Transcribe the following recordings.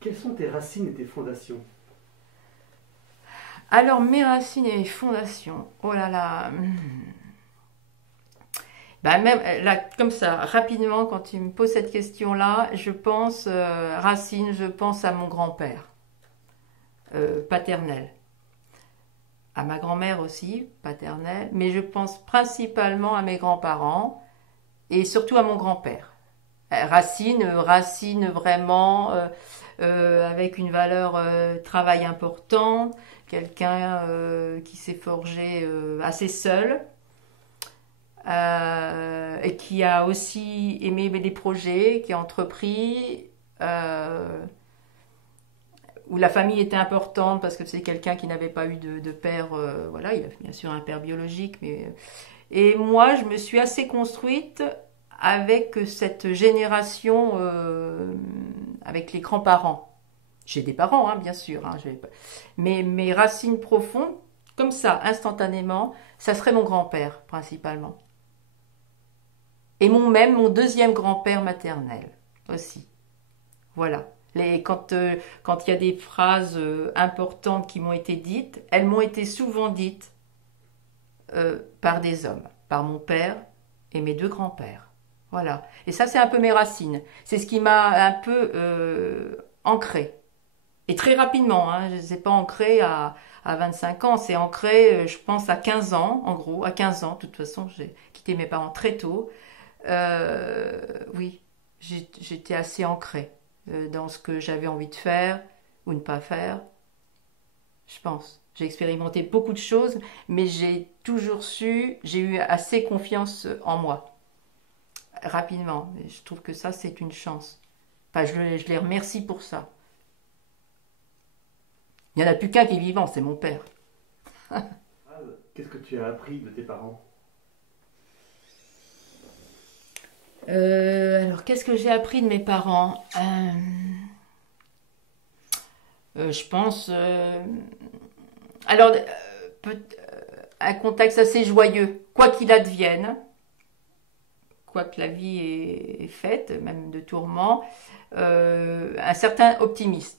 Quelles sont tes racines et tes fondations? Alors, mes racines et mes fondations. Oh là là. Bah même là, comme ça, rapidement, quand tu me poses cette question-là, je pense racines, je pense à mon grand-père paternel, à ma grand-mère aussi paternelle, mais je pense principalement à mes grands-parents et surtout à mon grand-père. Racines vraiment avec une valeur travail important, quelqu'un qui s'est forgé assez seul et qui a aussi aimé des projets, qui a entrepris, euh, où la famille était importante parce que c'est quelqu'un qui n'avait pas eu de père, voilà, il a bien sûr un père biologique, mais et moi je me suis assez construite avec cette génération, avec les grands-parents. J'ai des parents, hein, bien sûr, hein, mais mes racines profondes, comme ça, instantanément, ça serait mon grand-père principalement. Et mon deuxième grand-père maternel aussi. Voilà. Quand il y a des phrases importantes qui m'ont été dites, elles m'ont été souvent dites par des hommes, par mon père et mes deux grands-pères. Voilà. Et ça, c'est un peu mes racines. C'est ce qui m'a un peu ancré. Et très rapidement, hein, c'est pas ancré à 25 ans, c'est ancré, je pense, à 15 ans, en gros, à 15 ans. De toute façon, j'ai quitté mes parents très tôt. Oui, j'étais assez ancrée dans ce que j'avais envie de faire ou ne pas faire, je pense. J'ai expérimenté beaucoup de choses, mais j'ai eu assez confiance en moi, rapidement. Et je trouve que ça, c'est une chance. Enfin, je les remercie pour ça. Il n'y en a plus qu'un qui est vivant, c'est mon père. Qu'est-ce que tu as appris de tes parents? Alors, qu'est-ce que j'ai appris de mes parents Je pense. Alors, un contexte assez joyeux, quoi qu'il advienne, quoi que la vie est faite, même de tourments, un certain optimisme.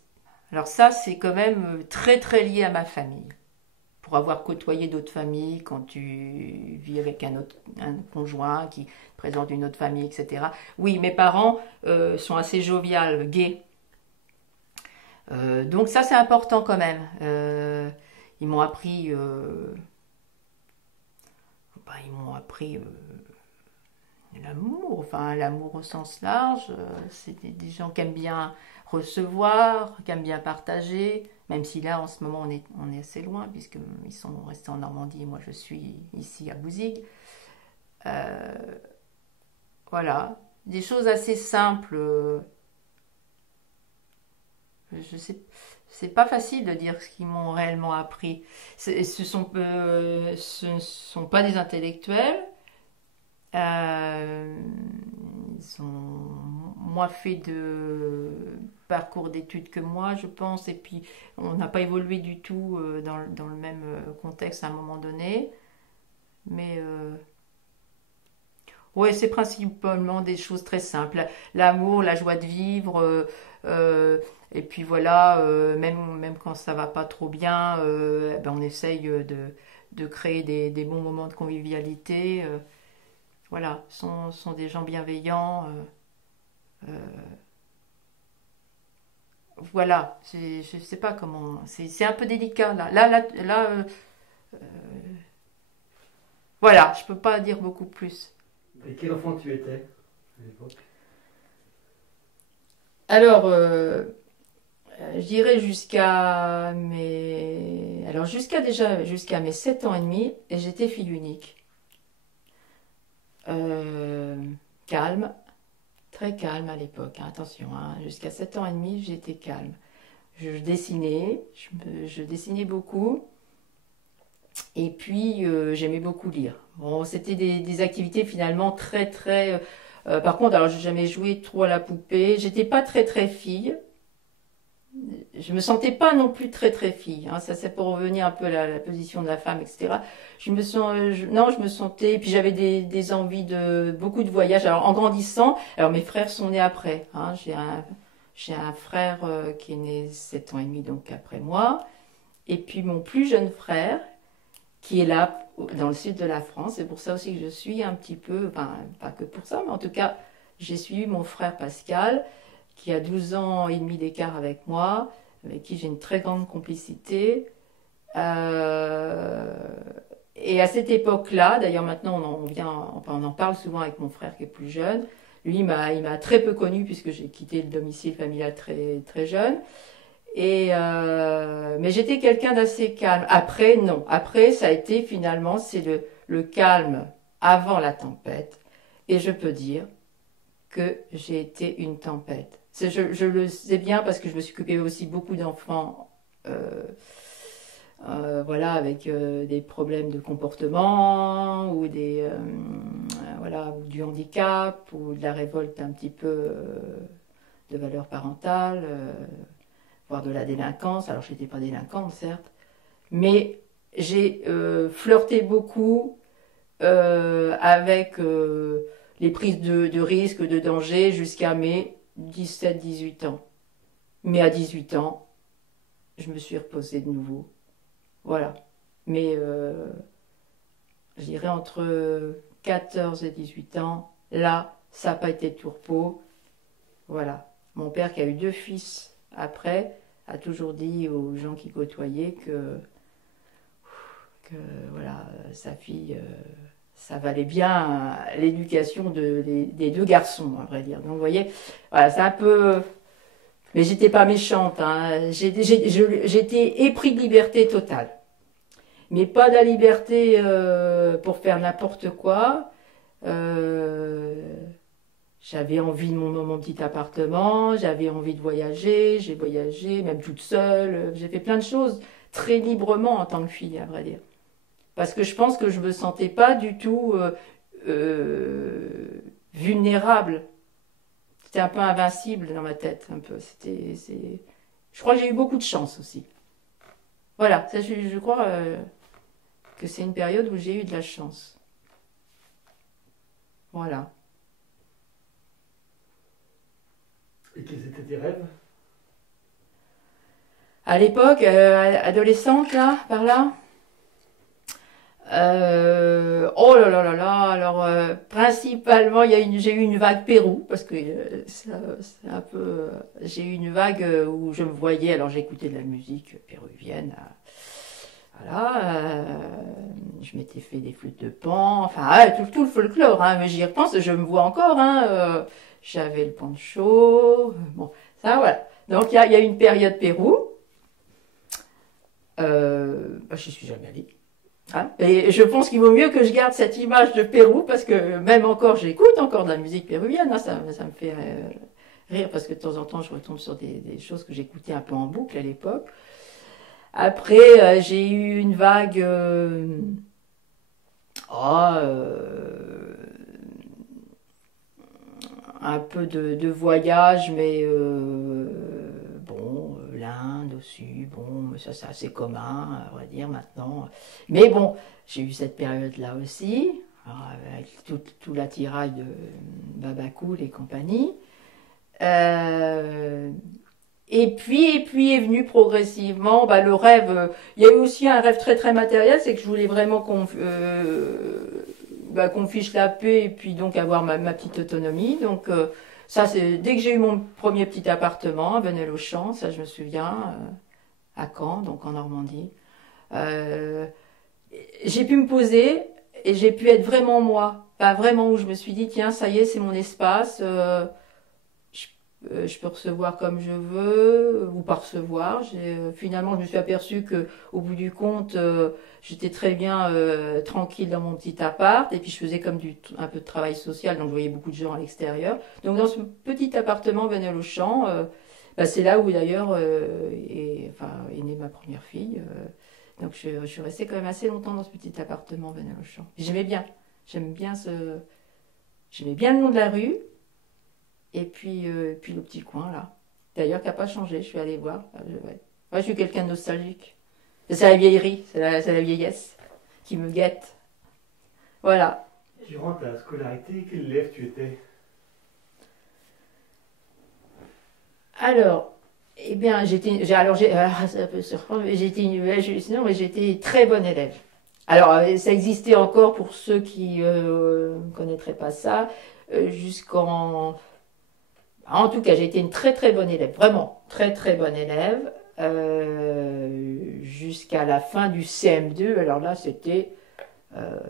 Alors ça, c'est quand même très très lié à ma famille. Pour avoir côtoyé d'autres familles, quand tu vis avec un conjoint qui présente une autre famille, etc. Oui, mes parents sont assez joviales, gays. Donc ça, c'est important quand même. Ils m'ont appris, ils m'ont appris l'amour, enfin l'amour au sens large. C'est des gens qui aiment bien recevoir, qui aiment bien partager, même si là en ce moment on est assez loin, puisqu'ils sont restés en Normandie et moi je suis ici à Bouzigues. Euh, voilà, des choses assez simples. Je sais, c'est pas facile de dire ce qu'ils m'ont réellement appris. Ce sont pas des intellectuels. Euh, Ils ont moins fait de parcours d'études que moi, je pense, et puis on n'a pas évolué du tout dans le même contexte à un moment donné. Mais ouais, c'est principalement des choses très simples. L'amour, la joie de vivre, et puis voilà, même quand ça va pas trop bien, ben on essaye de créer des bons moments de convivialité. Voilà, sont des gens bienveillants. Euh, voilà, je sais pas comment. C'est un peu délicat là. Euh, voilà, je peux pas dire beaucoup plus. Et quel enfant tu étais à l'époque? Alors, je dirais jusqu'à mes 7 ans et demi, et j'étais fille unique. Euh, Calme, très calme à l'époque, hein, attention, hein, jusqu'à 7 ans et demi, j'étais calme. Je dessinais, je dessinais beaucoup, et puis j'aimais beaucoup lire. Bon, c'était des activités finalement très très. Par contre, alors j'ai jamais joué trop à la poupée. J'étais pas très très fille. Je me sentais pas non plus très très fille, hein. Ça c'est pour revenir un peu à la position de la femme, etc. Non, je me sentais, et puis j'avais des envies de beaucoup de voyages. Alors en grandissant, alors mes frères sont nés après, hein. J'ai un frère qui est né 7 ans et demi, donc après moi. Et puis mon plus jeune frère, qui est là, dans le sud de la France. C'est pour ça aussi que je suis un petit peu, enfin, pas que pour ça, mais en tout cas, j'ai suivi mon frère Pascal, qui a 12 ans et demi d'écart avec moi, avec qui j'ai une très grande complicité. Euh, et à cette époque-là, d'ailleurs maintenant on en parle souvent avec mon frère qui est plus jeune. Lui, il m'a très peu connu puisque j'ai quitté le domicile familial très, très jeune. Mais j'étais quelqu'un d'assez calme. Après, non. Après, ça a été finalement, c'est le calme avant la tempête. Et je peux dire que j'ai été une tempête. Je le sais bien parce que je me suis occupée aussi beaucoup d'enfants, voilà, avec des problèmes de comportement ou voilà, ou du handicap ou de la révolte un petit peu de valeur parentale. Voire de la délinquance. Alors, je n'étais pas délinquante, certes, mais j'ai flirté beaucoup avec les prises de risques, de danger, jusqu'à mes 17-18 ans. Mais à 18 ans, je me suis reposée de nouveau. Voilà. Mais je dirais entre 14 et 18 ans, là, ça n'a pas été de tourpeau. Voilà. Mon père qui a eu 2 fils après, a toujours dit aux gens qui côtoyaient que voilà, sa fille, ça valait bien l'éducation des 2 garçons, à vrai dire. Donc vous voyez, voilà, c'est un peu... Mais j'étais pas méchante, hein. J'étais épris de liberté totale. Mais pas de la liberté pour faire n'importe quoi. J'avais envie de mon petit appartement, j'avais envie de voyager, j'ai voyagé, même toute seule. J'ai fait plein de choses très librement en tant que fille, à vrai dire. Parce que je pense que je me sentais pas du tout vulnérable. C'était un peu invincible dans ma tête, un peu. Je crois que j'ai eu beaucoup de chance aussi. Voilà, ça, je crois que c'est une période où j'ai eu de la chance. Voilà. Et quels étaient tes rêves? À l'époque, adolescente, là, par là. Oh là là là là, alors principalement j'ai eu une vague Pérou, parce que c'est un peu... j'ai eu une vague où je me voyais, alors j'écoutais de la musique péruvienne, voilà, je m'étais fait des flûtes de Pan, enfin tout le folklore, hein, mais j'y repense, je me vois encore, hein, j'avais le poncho, bon, ça voilà. Donc il y a eu une période Pérou, j'y suis jamais allée. Hein, et je pense qu'il vaut mieux que je garde cette image de Pérou parce que même encore, j'écoute encore de la musique péruvienne. Hein, ça me fait rire parce que de temps en temps, je retombe sur des choses que j'écoutais un peu en boucle à l'époque. Après, j'ai eu une vague oh, un peu de voyage, mais bon, l'Inde aussi, bon, ça c'est assez commun, à vrai dire, maintenant. Mais bon, j'ai eu cette période-là aussi, avec tout l'attirail de Babacool et compagnie. Euh, et puis est venu progressivement le rêve. Il y a eu aussi un rêve très très matériel, c'est que je voulais vraiment qu'on fiche la paix et puis donc avoir ma petite autonomie. Donc ça, c'est dès que j'ai eu mon premier petit appartement à Venelle-aux-Champs, ça je me souviens, à Caen, donc en Normandie. Euh, j'ai pu me poser et j'ai pu être vraiment moi. Enfin, vraiment où je me suis dit, tiens, ça y est, c'est mon espace. Je peux recevoir comme je veux ou pas recevoir. Finalement, je me suis aperçue que, au bout du compte, j'étais très bien tranquille dans mon petit appart et puis je faisais comme un peu de travail social, donc je voyais beaucoup de gens à l'extérieur. Donc dans ce petit appartement Venelle-aux-Champs, c'est là où d'ailleurs est née ma première fille. Donc je suis restée quand même assez longtemps dans ce petit appartement Venelle-aux-Champs. J'aimais bien, j'aimais bien le nom de la rue. Et puis le petit coin là. D'ailleurs, qui n'a pas changé, je suis allée voir. Ouais. Moi, je suis quelqu'un de nostalgique. C'est la vieillerie, c'est la vieillesse qui me guette. Voilà. Durant ta scolarité, quel élève tu étais? Alors, eh bien, ça peut surprendre, mais non, mais j'étais très bonne élève. Alors, ça existait encore pour ceux qui ne connaîtraient pas ça, jusqu'en... En tout cas, j'ai été une très très bonne élève, vraiment très très bonne élève, jusqu'à la fin du CM2. Alors là,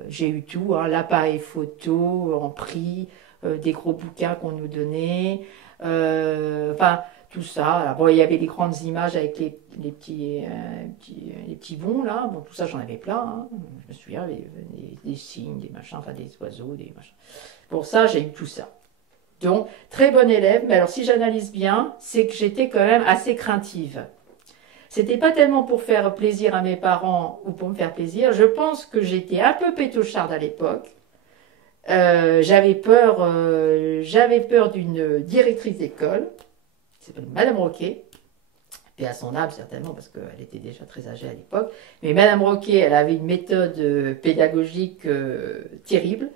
j'ai eu tout, hein, l'appareil photo en prix, des gros bouquins qu'on nous donnait, enfin tout ça. Alors, bon, il y avait les grandes images avec les petits bons là, bon tout ça j'en avais plein, hein. Je me souviens, des signes, des machins, enfin des oiseaux, des machins. Pour ça, j'ai eu tout ça. Donc, très bonne élève, mais alors si j'analyse bien, c'est que j'étais quand même assez craintive. C'était pas tellement pour faire plaisir à mes parents ou pour me faire plaisir. Je pense que j'étais un peu pétocharde à l'époque. J'avais peur d'une directrice d'école, qui s'appelle Madame Roquet, et à son âme certainement, parce qu'elle était déjà très âgée à l'époque. Mais Madame Roquet, elle avait une méthode pédagogique terrible,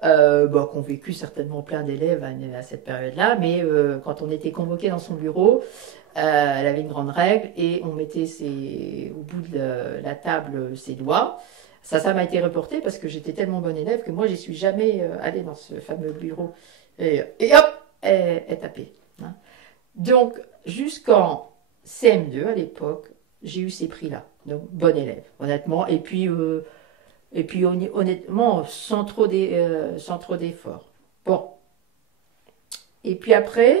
qu'ont vécu certainement plein d'élèves à cette période-là. Mais quand on était convoqué dans son bureau, elle avait une grande règle et on mettait au bout de la table ses doigts. Ça m'a été reporté parce que j'étais tellement bonne élève que moi, j'y suis jamais allée dans ce fameux bureau. Et hop, elle tapait, hein. Donc, jusqu'en CM2 à l'époque, j'ai eu ces prix-là. Donc, bonne élève, honnêtement. Et puis honnêtement, sans trop d'efforts. Bon. Et puis après,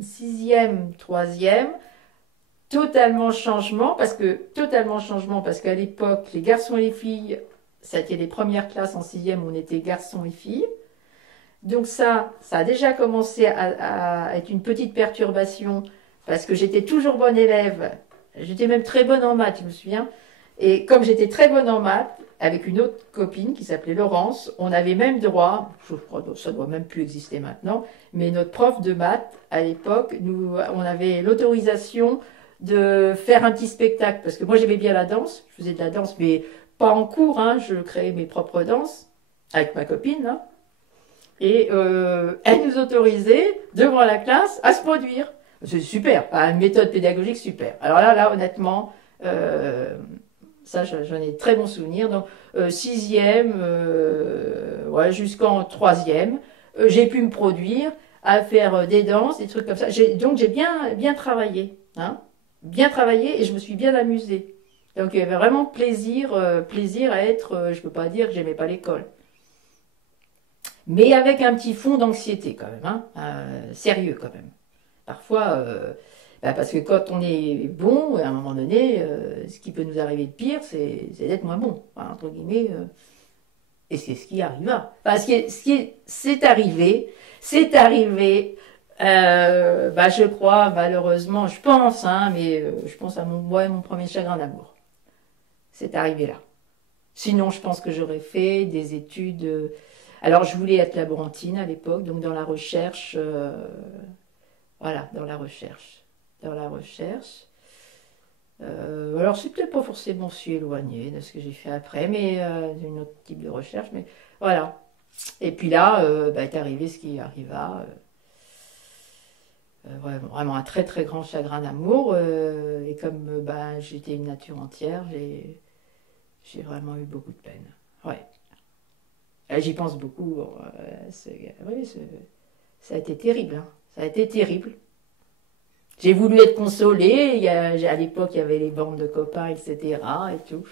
sixième, troisième, totalement changement, parce qu'à l'époque, les garçons et les filles, ça a été les premières classes en sixième où on était garçons et filles. Donc ça a déjà commencé à être une petite perturbation, parce que j'étais toujours bonne élève, j'étais même très bonne en maths, je me souviens. Et comme j'étais très bonne en maths, avec une autre copine qui s'appelait Laurence, on avait même droit, je crois que ça ne doit même plus exister maintenant, mais notre prof de maths, à l'époque, on avait l'autorisation de faire un petit spectacle, parce que moi j'aimais bien la danse, je faisais de la danse, mais pas en cours, hein, je créais mes propres danses, avec ma copine, hein, et elle nous autorisait, devant la classe, à se produire. C'est super, une méthode pédagogique super. Alors là honnêtement, ça j'en ai très bons souvenirs. Donc sixième, ouais, jusqu'en troisième, j'ai pu me produire à faire des danses, des trucs comme ça. Donc j'ai bien travaillé, hein, bien travaillé et je me suis bien amusée. Donc il y avait vraiment plaisir à être, je peux pas dire que j'aimais pas l'école. Mais avec un petit fond d'anxiété quand même, hein, sérieux quand même. Parfois, parce que quand on est bon, à un moment donné, ce qui peut nous arriver de pire, c'est d'être moins bon, hein, entre guillemets. Et c'est ce qui arriva. Enfin, c'est arrivé, je crois, malheureusement, je pense, hein, mais je pense à mon premier chagrin d'amour. C'est arrivé là. Sinon, je pense que j'aurais fait des études. Alors, je voulais être laborantine à l'époque, donc dans la recherche. Voilà, dans la recherche. Alors, c'est peut-être pas forcément si éloigné de ce que j'ai fait après, mais un autre type de recherche. Mais voilà. Et puis là, est arrivé ce qui arriva. Vraiment un très très grand chagrin d'amour. Et comme j'étais une nature entière, j'ai vraiment eu beaucoup de peine. Ouais. Et j'y pense beaucoup. Ça a été terrible, hein. Ça a été terrible. J'ai voulu être consolée. À l'époque, il y avait les bandes de copains, etc. et tout.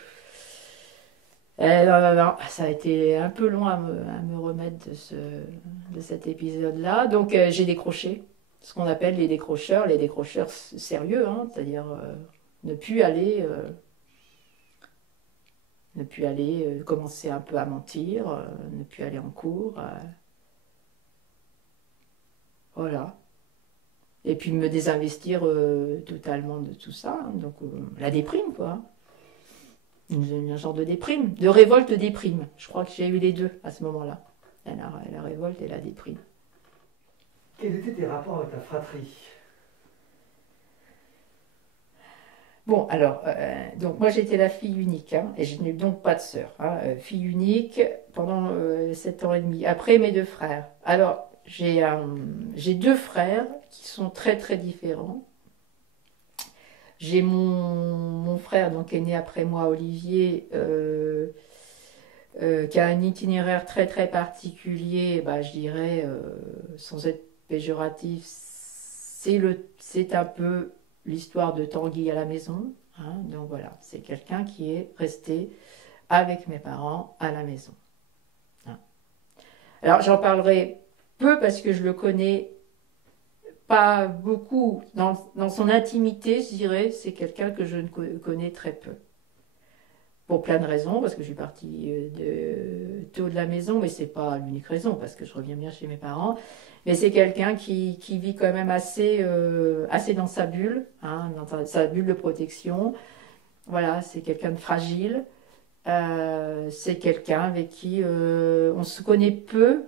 Non, ça a été un peu long à me remettre de cet épisode-là. Donc, j'ai décroché. Ce qu'on appelle les décrocheurs sérieux, hein, c'est-à-dire ne plus aller commencer un peu à mentir, ne plus aller en cours. Voilà. Et puis me désinvestir totalement de tout ça. Hein. Donc la déprime, quoi. Un genre de déprime, de révolte-déprime. Je crois que j'ai eu les deux à ce moment-là. La révolte et la déprime. Quels étaient tes rapports avec ta fratrie? Bon, alors, donc moi j'étais la fille unique, hein, et je n'ai donc pas de sœur. Hein, fille unique pendant 7 ans et demi, après mes deux frères. Alors, j'ai deux frères qui sont très très différents. J'ai mon frère donc, qui est né après moi, Olivier, qui a un itinéraire très très particulier, bah, je dirais, sans être péjoratif, c'est un peu l'histoire de Tanguy à la maison. Hein. Donc voilà, c'est quelqu'un qui est resté avec mes parents à la maison. Hein. Alors j'en parlerai peu parce que je le connais pas beaucoup dans son intimité, je dirais. C'est quelqu'un que je ne connais très peu. Pour plein de raisons, parce que je suis partie tôt de la maison, mais c'est pas l'unique raison, parce que je reviens bien chez mes parents. Mais c'est quelqu'un qui vit quand même assez dans sa bulle, hein, dans sa bulle de protection. Voilà, c'est quelqu'un de fragile. C'est quelqu'un avec qui on se connaît peu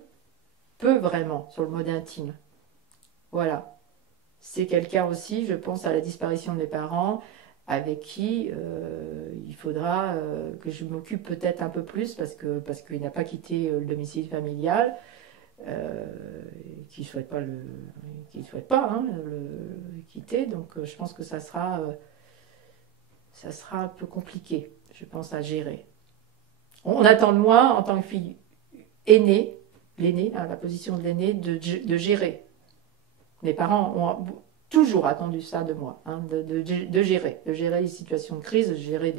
vraiment, sur le mode intime. Voilà. C'est quelqu'un aussi, je pense à la disparition de mes parents, avec qui il faudra que je m'occupe peut-être un peu plus parce qu'il n'a pas quitté le domicile familial, qu'il ne souhaite pas hein, le quitter. Donc je pense que ça sera un peu compliqué, je pense, à gérer. On attend de moi, en tant que fille aînée, l'aînée, hein, la position de l'aînée, de gérer. Mes parents ont toujours attendu ça de moi, hein, de gérer les situations de crise, de gérer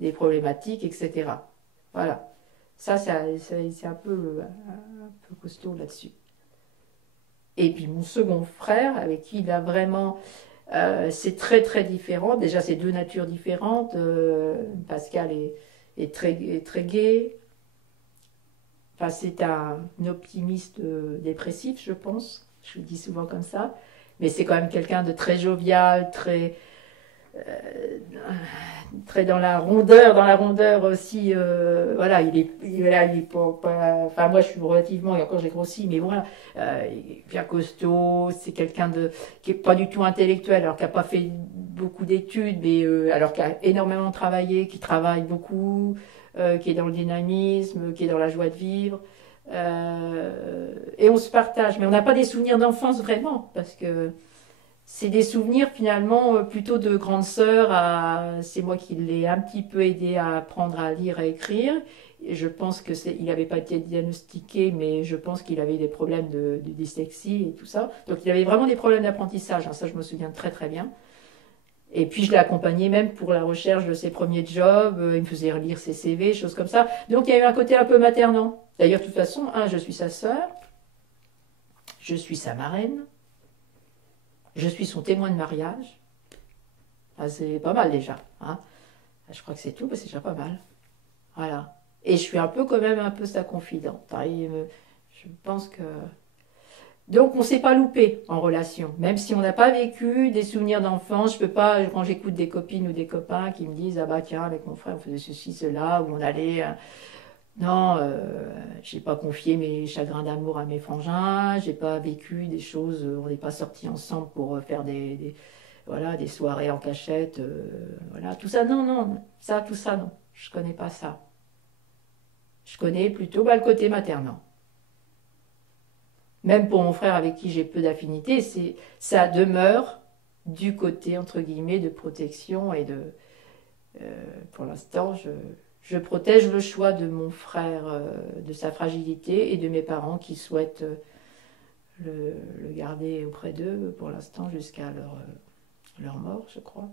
des problématiques, etc. Voilà. Ça, c'est un peu costaud là-dessus. Et puis mon second frère, avec qui il a vraiment... c'est très très différent. Déjà, c'est deux natures différentes. Pascal est très gai. Enfin, c'est un optimiste dépressif, je pense. Je le dis souvent comme ça. Mais c'est quand même quelqu'un de très jovial, très dans la rondeur aussi. Voilà, il est pas. Enfin, moi, je suis relativement, et encore j'ai grossi, mais voilà, il est bien costaud. C'est quelqu'un qui est pas du tout intellectuel, alors qu'il n'a pas fait beaucoup d'études, mais alors qu'il a énormément travaillé, qui travaille beaucoup, qui est dans le dynamisme, qui est dans la joie de vivre. Et on se partage, mais on n'a pas des souvenirs d'enfance vraiment, parce que c'est des souvenirs finalement plutôt de grande sœur. C'est moi qui l'ai un petit peu aidé à apprendre à lire, à écrire. Et je pense il n'avait pas été diagnostiqué, mais je pense qu'il avait des problèmes de dyslexie et tout ça. Donc il avait vraiment des problèmes d'apprentissage, hein, ça je me souviens très très bien. Et puis je l'ai accompagné même pour la recherche de ses premiers jobs, il me faisait relire ses CV, choses comme ça. Donc il y a eu un côté un peu maternant. D'ailleurs, de toute façon, je suis sa sœur, je suis sa marraine, je suis son témoin de mariage. Ah, c'est pas mal déjà. Hein. Je crois que c'est tout, mais c'est déjà pas mal. Voilà. Et je suis quand même un peu sa confidente. Hein. Je pense que... Donc on ne s'est pas loupé en relation. Même si on n'a pas vécu des souvenirs d'enfance, je peux pas, quand j'écoute des copines ou des copains qui me disent « Ah bah tiens, avec mon frère, on faisait ceci, cela, où on allait... Non, j'ai pas confié mes chagrins d'amour à mes frangins, j'ai pas vécu des choses, on n'est pas sortis ensemble pour faire voilà, des soirées en cachette, voilà, tout ça, non, tout ça, non, je connais pas ça. Je connais plutôt le côté maternant. Même pour mon frère avec qui j'ai peu d'affinité, ça demeure du côté, entre guillemets, de protection et pour l'instant, je protège le choix de mon frère, de sa fragilité, et de mes parents qui souhaitent le garder auprès d'eux pour l'instant jusqu'à leur mort, je crois.